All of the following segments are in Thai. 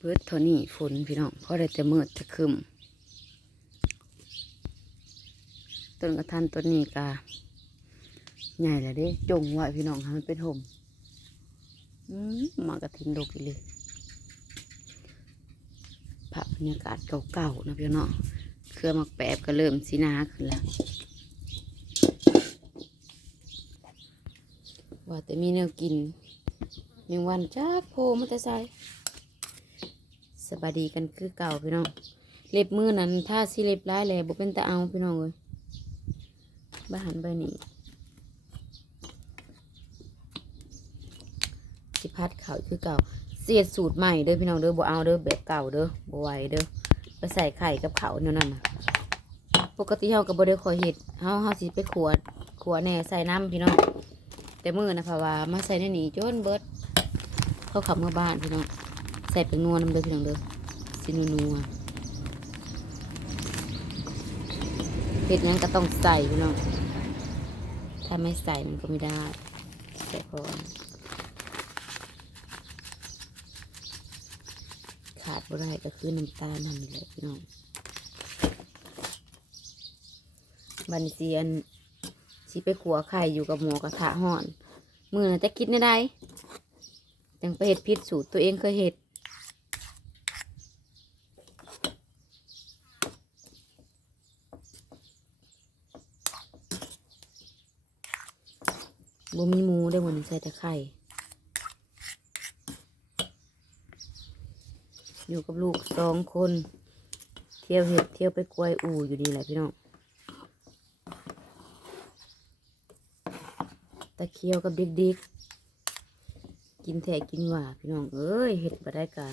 เบิดเท่านี้ฝนพี่น้องเพราะได้แต่มืดแต่ครึมต้นกระทันต้นนี้กาใหญ่แล้วเด้จงไว้พี่น้องมันเป็นห่มมมากระทินดกเลยภาพบรรยากาศเก่าๆนะพี่น้องเครื่อหมักแปบก็เริ่มสีนาขึ้นแล้วว่าแต่มีแนวกินแมงวันจ้าโพมาแต่ใส่ สบายดีกันคือเก่าพี่น้อง เล็บมือนั้น ถ้าสิเล็บร้ายแหล่บ่เป็นตาเอาพี่น้องเลยบ้าหันไปนี่สิพัดเขาคือเก่า เสียดสูตรใหม่เด้อพี่น้องเด้อบ่เอาเด้อแบบเก่าเด้อบ่ไหวเด้อไปใส่ไข่กับเขาเนี่ยนั่นนะปกติเฮาก็บ่ได้คอยเฮ็ดเฮาเฮาสิไปขวดขวดแหน่ใส่น้ำพี่น้องแต่มือนะเพราะว่ามาใส่ในนี้จนเบิด เขาขับเมื่อบ้านพี่น้อง ส่เป็นนัวน้ำเด้อพี่น้องเด้อสินัวนัวเผ็ดหยังก็ต้องใส่พี่น้องถ้าไม่ใส่มันก็ไม่ได้ใส่ก่อนขาดบ่ได้ก็คือน้ำตาลนั่นแหละพี่น้องบันเซียนสิไปขัวไข่อยู่กับหมูกระทะห่อน มือน่ะจะคิดในใดจังไปเห็ดพิษสูตรตัวเองเคยเห็ด บ่มีหมูได้วันนี้ใส่แต่ไข่อยู่กับลูกสองคน เที่ยวเห็ดเที่ยวไปกวยอู่อยู่นี่แหละพี่น้องตะเคียวกับเด็กๆ กินแท้กินหว่าพี่น้อง เอ้ยเห็ดบ่ได้กา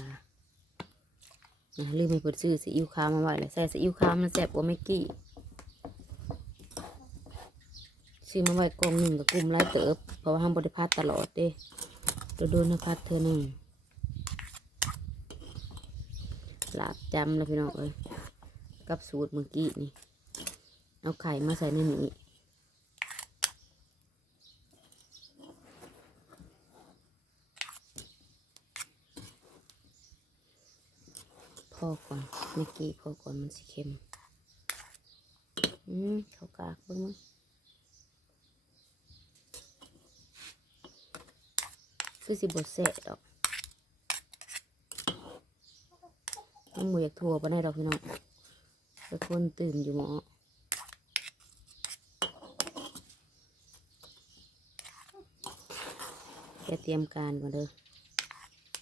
นะลืมไปเปิดซื้อซีอิ๊วขาวมาไว้เลยใส่ซีอิ๊วขาวมันแซ่บกว่าไมกี่ ซื้อมาไว้กล่องหนึ่งกับกลุ่มไล่เติบ เพราะว่าห้ามบริพัดตลอดเด้โดนนพัดเธอหนึ่งหลาบจำแล้วพี่น้องเอ้ยกับสูตรเมื่อกี้นี่ เอาไข่มาใส่ในนี้พอก่อนเมื่อกี้พอก่อนมันสิเค็มอืมเขากากเบิ่งมั้ง คือสิบดแสะดอกยังบ่อยากทัวปานได้ดอกพี่น้องแต่คนตื่นอยู่หมอแกเตรียมการก่อนเด้อ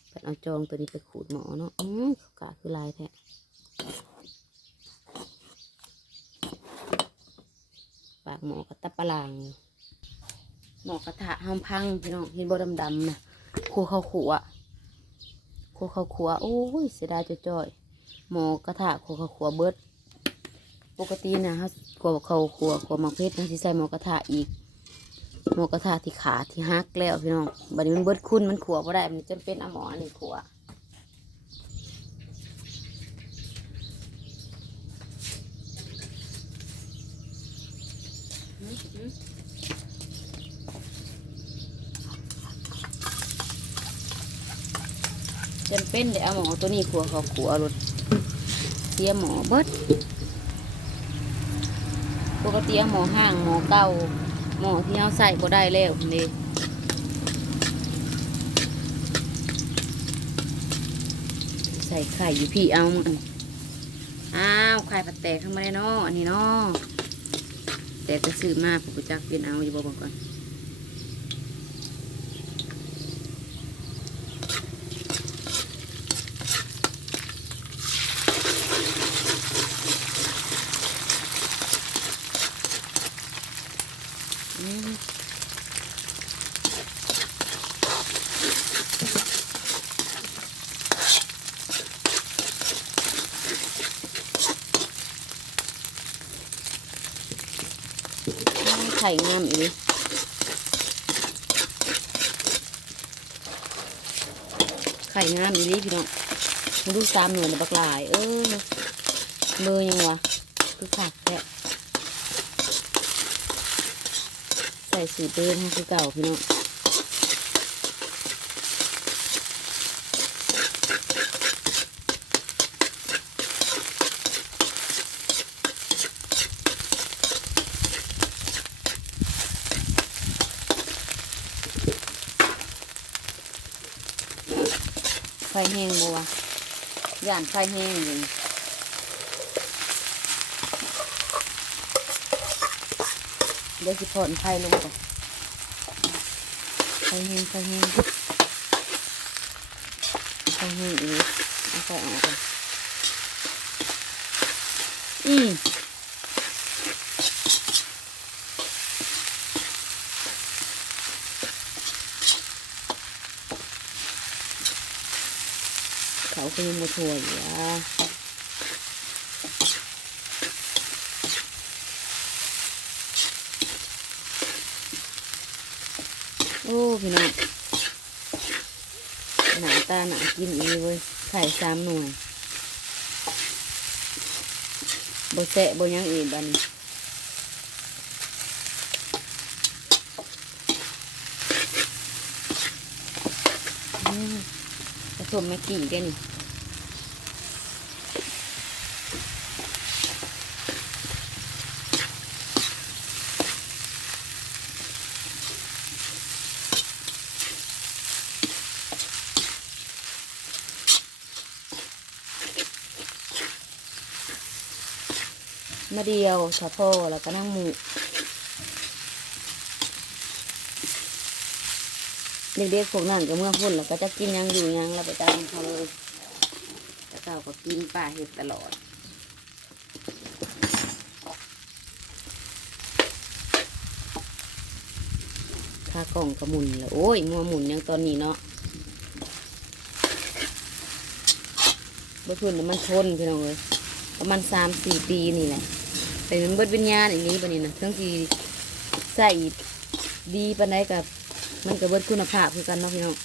เพิ่นเอาจองตัวนี้ไปขูดหมอเนาะอืมขากะคือลายแท้ปากหมอกระตับปลาลางหมอกระทะห้ามพังพี่น้องเห็นบ่ดำๆนะ ครัวข้าวขัวครัวข้าวขัวโอ้ยเสียดายจ่อยๆหมอกระทะครัวข้าวขัวเบิดปกตินะเขาขัวข้าวขัวขัวมักเพชรนะที่ใส่หมอกระทะอีกหมอกระทะที่ขาที่หักแล้วพี่น้องบัดนี้มันเบิดคุณมันขัวบ่ได้มันจำเป็นอาหมออันนี้ขัว จำเป็นเดี๋ยวเอาหมอตัวนี้ขัวเขาขัวรถเสียหมอเบิดปกติเอาหมอห้างหมอเก่าหมอที่เขาใส่ก็ได้แล้วนี่ใส่ไข่อยู่พี่เอามันอ้าวไข่ผัดแตกทำไมเนาะอันนี้เนาะแต่จะซื้อมากผมจักเป็นเอาอยู่บ่บอกก่อนอืมไข่งามอีกดิไข่งามอีกดิพี่น้องมาดูสามหน่วยนบักลาย เออเบอร์ยังวะคือขาดแค่ใส่สูตรเดิมให้คือเก่าพี่น้อง แห้งบัวย่านไฟแห้งอยู่เดี๋ยวสิผ่อนไฟลงก่อนไฟแห้งไฟแห้งไฟแห้งอีกเอาไฟออกก่อนอืม เขาก็ยังมาถั่วอยู่อะโอ้พี่น้องหนาตาหนากินอีเว้ยไข่สามหน่วยบแสะบยังอีกบันผสมแม่กี่กันนี่ เดียวสะโพกแล้วก็นั่งหมูเด็กๆพวกนั้นก็เมื่อพุ่นแล้วก็จะกินยังอยู่ยังแล้วไปตามเขาเลยแต่เจ้าก็กินป่าเห็ดตลอดค่ากล่องกระมุนแล้วโอ้ยมัวหมุนยังตอนนี้เนาะบ่ทุนน้ำมันทนพี่น้องเลยประมาณสามสี่ปีนี่แหละ แต่มันเบิดวิญญาณอย่างนี้ปะนี่นะทั้งที่ใส่ดีปานใดกับมันกับเบิดคุณภาพคือกันเนาะพี่น้อง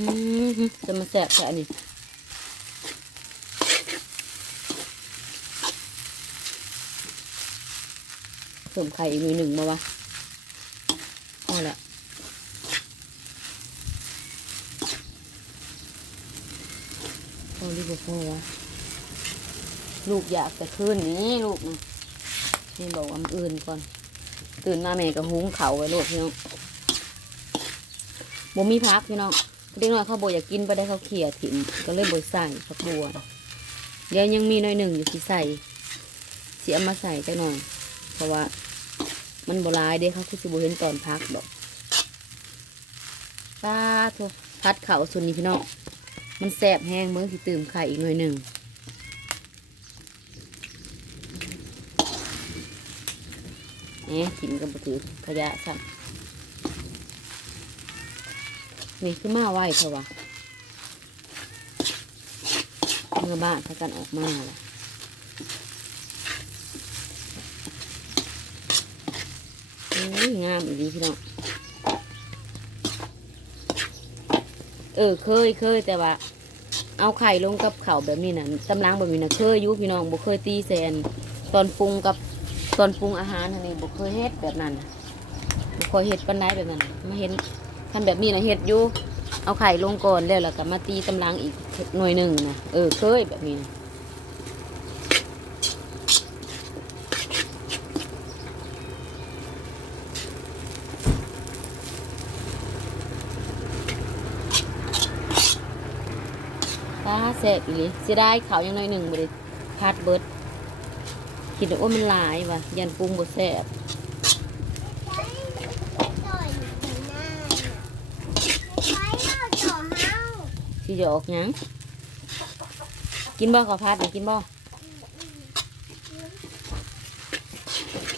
อืม จะมาแสบแค่นี้เสริมไข่อีกหน่อยหนึ่งมาวะเอาละพอรีบพอวะลูกอยากจะขึ้นนี้ลูกนี่บอกว่ามันอื่นก่อน ตื่นมาแม่ก็หุงเขาไว้โลดพี่น้องบ่มีพักพี่น้อง เด็กน้อยเขาบ่อยากกินไปได้เขาเขี่ยถิ่มก็เลยบ่ใส่ผักบัวเดี๋ยวยังมีหน้อยหนึ่งอยู่ที่ใส่เสียมาใส่จักหน่อย เพราะว่ามันโบราณเด้เขาคือสิบเห็นตอนพักดอกตาโทพัดเข่าส่วนนี้พี่น้องมันแสบแห้งเมื่อที่ตื่มไข่อีกหน่อยหนึ่งเอ๊ะกินกับปถือขยะสั่ นี่คือมาไหวเพราะว่าเมื่อบ้านถ้ากันออกมาล่ะโอ้ยงามอีกพี่น้อง เออเคยเคยแต่ว่า เอาไข่ลงกับเข่าแบบนี้นะตำล้างแบบนี้นะเคยยุพี่น้องบ่เคยตีแซนตอนปรุงกับตอนปรุงอาหารอันนี้บ่เคยเฮ็ดแบบนั้นบ่เคยเฮ็ดปันไดแบบนั้นมาเห็น ทำแบบนี้นะเฮ็ดอยู่เอาไข่ลงก่อนแล้วแล้วก็มาตีตำล้างอีกหน่วยหนึ่งนะเออเคยแบบนี้นะตาแสบอีหลีเสียดายเขายังหน่อยหนึ่งบ่ได้พัดเบิดคิดว่ามันหลายว่ะยันปรุงบ่แสบ จะออกยังกินบ่ข้าวผัดกินบ่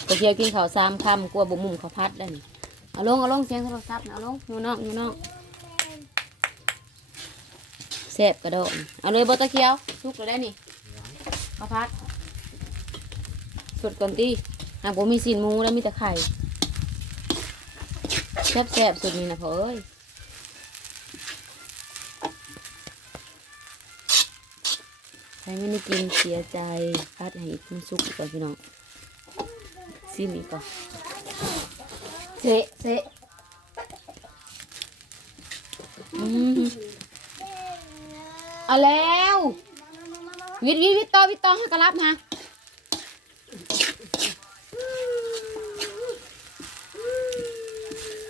ก็เที่ยวกินข้าวสามคำกลัวบ่มุมข้าวผัดได้นี่เอาลงเอาลงเสียงโทรศัพท์น่ะเอาลงอยู่นอกอยู่นอกแซ่บกระโดดเอาเลยบ่ตะเคียวทุกเลยได้นี่ข้าวผัดสดก่อนตีหากบ่มีสินมูแล้วมีแต่ไข่แซ่บๆสุดนี่นะพ่อเอ้ย ใครไม่ได้กินเสียใจพัดให้มันสุกก่อนพี่น้องซิมอีกก่อนเซะเซะอืมเอาแล้ว วิทย์วิทย์วิทย์ต่อวิทย์ต่อให้กระลับมา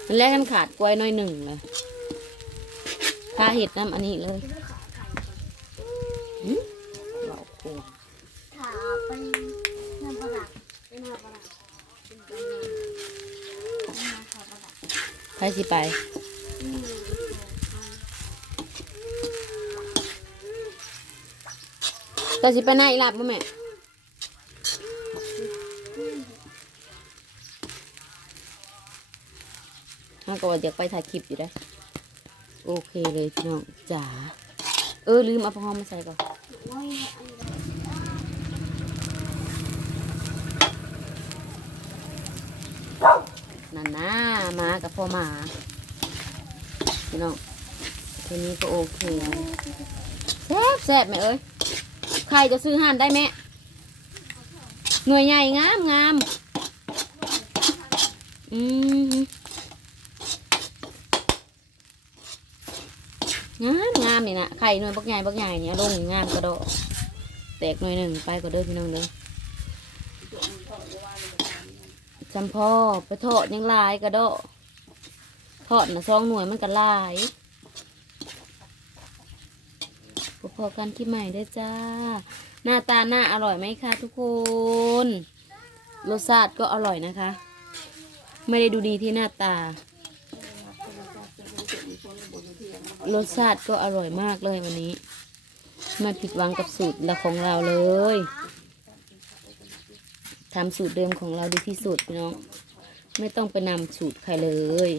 มันแรกกันขาดกล้วยหน้อยหนึ่งเลยพาเห็ดน้ำอันนี้เลยหืมเบาโคง ขาไปน้ำปลาเป็นน้ำปลาเป็นไปน้ำขาปลา ใค รสิไปแต่สิไปไหนอีหลับบ่แม่ถ้าก็ว่าอยากไปถ่ายคลิปอยู่ได้ โอเคเลยพี่น้องจ๋า เออลืมเอาพะหอมาใส่ก่อน นั่นนะมากับพ่อหมาพี่น้องทีนี้ก็โอเคแซ่บแซ่บแม่เอ้ยใครจะซื้อห่านได้แม่หน่วยใหญ่งามงามอืมงามงามนี่นะไข่หน่วยบักใหญ่บักใหญ่เนี่ยลงงามกระโดดแตกหน่วยหนึ่งไปก็เด้อพี่น้องเด้อ จำพ่อไปทอดยังลายกระโดดทอดนะซองหน่วยมันก็ลายพอกันที่ใหม่เด้จ้า หน้าตาหน้าอร่อยไหมคะทุกคนรสชาติก็อร่อยนะคะ ไม่ได้ดูดีที่หน้าตารสชาติก็อร่อยมากเลยวันนี้ ไม่ผิดหวังกับสูตรละของเราเลย ทำสูตรเดิมของเราดีที่สุดเน้องไม่ต้องไปนำสูตรใครเลย